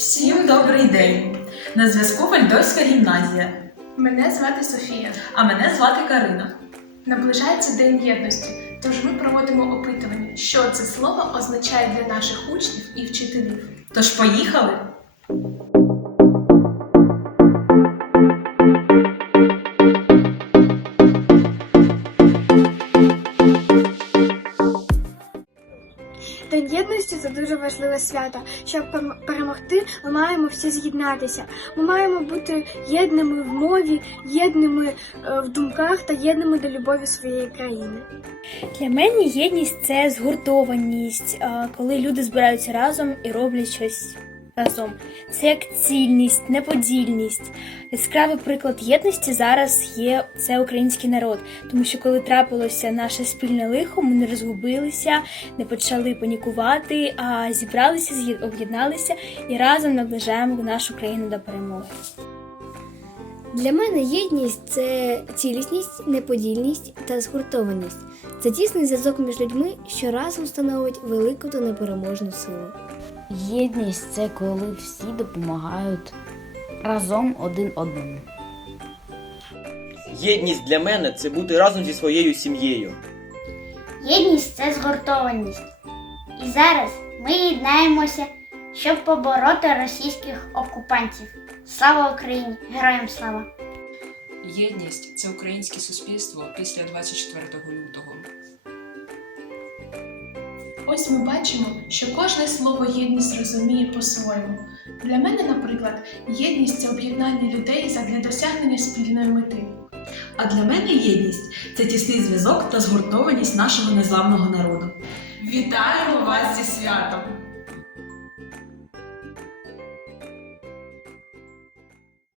Всім добрий день! На зв'язку Вальдорська гімназія. Мене звати Софія. А мене звати Карина. Наближається День єдності, тож ми проводимо опитування, що це слово означає для наших учнів і вчителів. Тож поїхали! Дуже важливе свято. Щоб пер- перемогти, ми маємо всі з'єднатися. Ми маємо бути єдними в мові, єдними е, в думках та єдними до любові своєї країни. Для мене єдність це згуртованість, коли люди збираються разом і роблять щось разом. Це як цільність, неподільність. Яскравий приклад єдності зараз є це український народ, тому що коли трапилося наше спільне лихо, ми не розгубилися, не почали панікувати, а зібралися, об'єдналися і разом наближаємо нашу країну до перемоги. Для мене єдність це цілісність, неподільність та згуртованість. Це тісний зв'язок між людьми, що разом становить велику та непереможну силу. Єдність це коли всі допомагають разом один одному. Єдність для мене це бути разом зі своєю сім'єю. Єдність це згуртованість. І зараз ми єднаємося, щоб побороти російських окупантів. Слава Україні! Героям слава! Єдність це українське суспільство після 24 лютого. Ось ми бачимо, що кожне слово єдність розуміє по-своєму. Для мене, наприклад, єдність це об'єднання людей задля досягнення спільної мети. А для мене єдність це тісний зв'язок та згуртованість нашого незламного народу. Вітаємо вас зі святом!